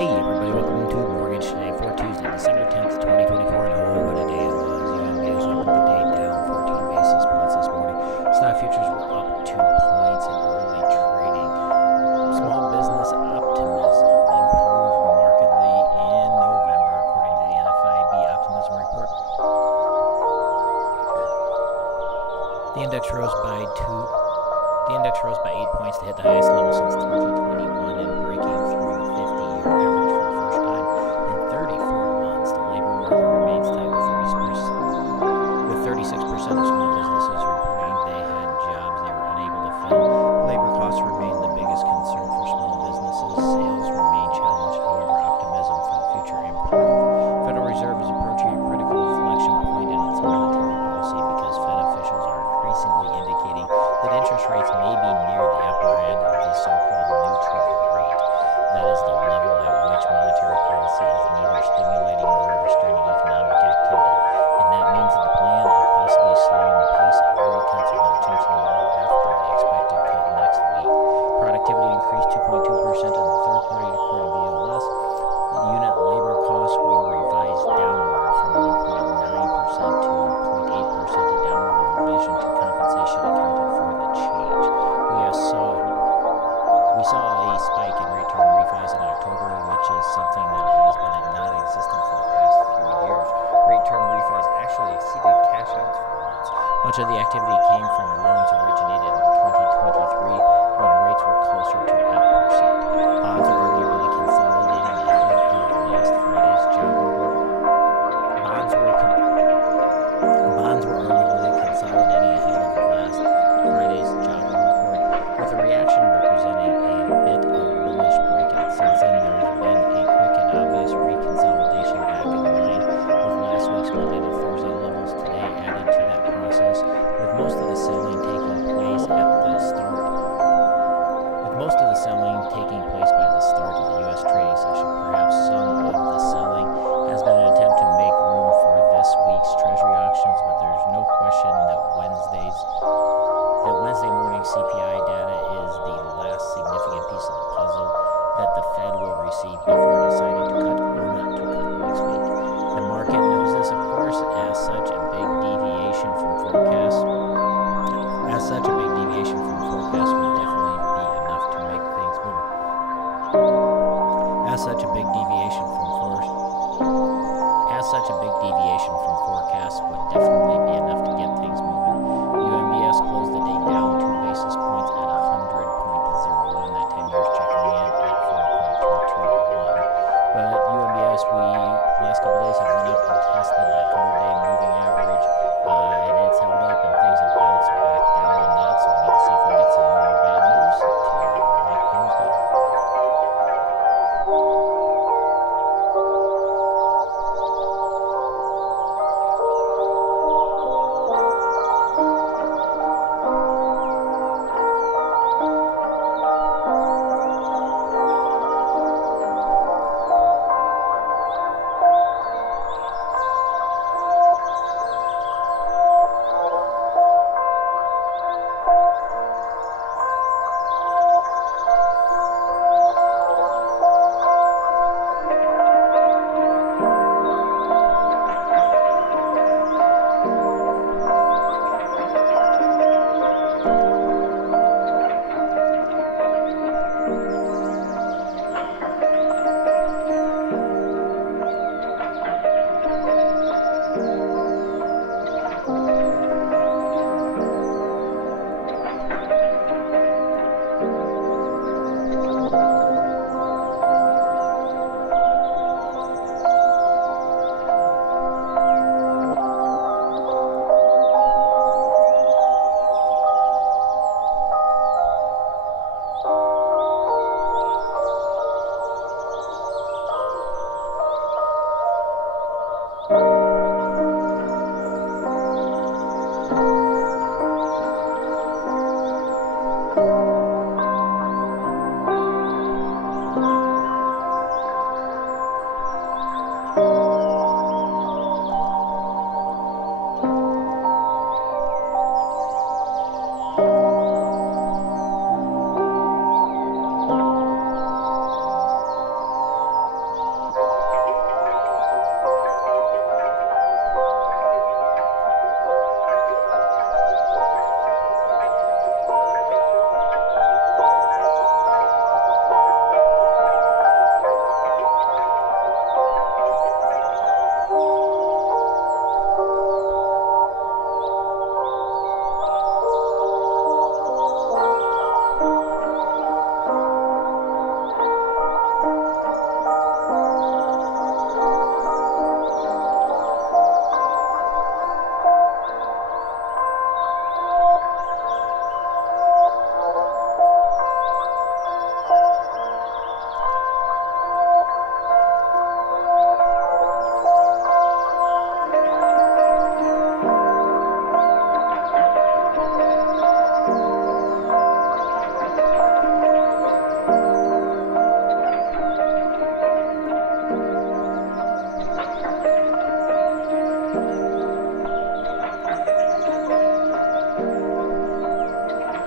Hey everybody, welcome to Mortgage Today for Tuesday, December 10th, 2024, and oh, what a day it was. UMBS opened the day down 14 basis points this morning. Stock futures were up 2 points in early trading. Small business optimism improved markedly in November, according to the NFIB Optimism report. The index rose by 8 points to hit the highest level since 2021 and breaking through the 50-year average for the first time in 34 months. The labor market remains tight with 36% of small businesses reporting they had jobs they were unable to fill. Labor costs remain the biggest concern for small businesses. Sales remain challenged, however, optimism for the future improved. Federal Reserve is approaching a critical inflection point in its monetary policy because Fed officials are increasingly indicating that interest rates may be near the upper end of the so-called neutral rate. That is the level at which monetary policy is neither stimulating nor restraining economic activity. And that means that the plan of possibly slowing the pace of rate cuts is not changing at all after the expected cut next week. Productivity increased 2.2% in the third quarter, according to BLS. Unit labor costs were revised downward from 1.9% to 1.8%, a downward revision to compensation accounted for the change. We saw a spike in rate term refis in October, which is something that has been non-existent for the past few years. Rate term refis actually exceeded cash outs for once. Much of the activity came from loans originated in 2023 when rates were closer to 8%. Bonds are arguably consolidating ahead of last Friday's job report. Bonds were arguably consolidating ahead of last Friday's job report, with the reaction representing a bit of bullish breakout. Since then, there's been a quick and obvious reconsolidation back in line with last week's Monday to Thursday levels. Today added to that process, with most of the selling taking place by the start of the U.S. trading session. Perhaps some of the selling has been an attempt to make room for this week's Treasury auctions, but there's no question that Wednesday morning CPI data is the last significant piece of the puzzle that the Fed will receive before deciding to cut or not to cut next week. The market knows this, of course, as such a big deviation from forecasts would definitely be enough to make things move. As such a big deviation from forecasts would definitely be enough to get things moving. UMBS closed the day down 2 basis points at 100.01. That 10-year checking in at 4.221. But UMBS, last couple days have went up and tested that 100-day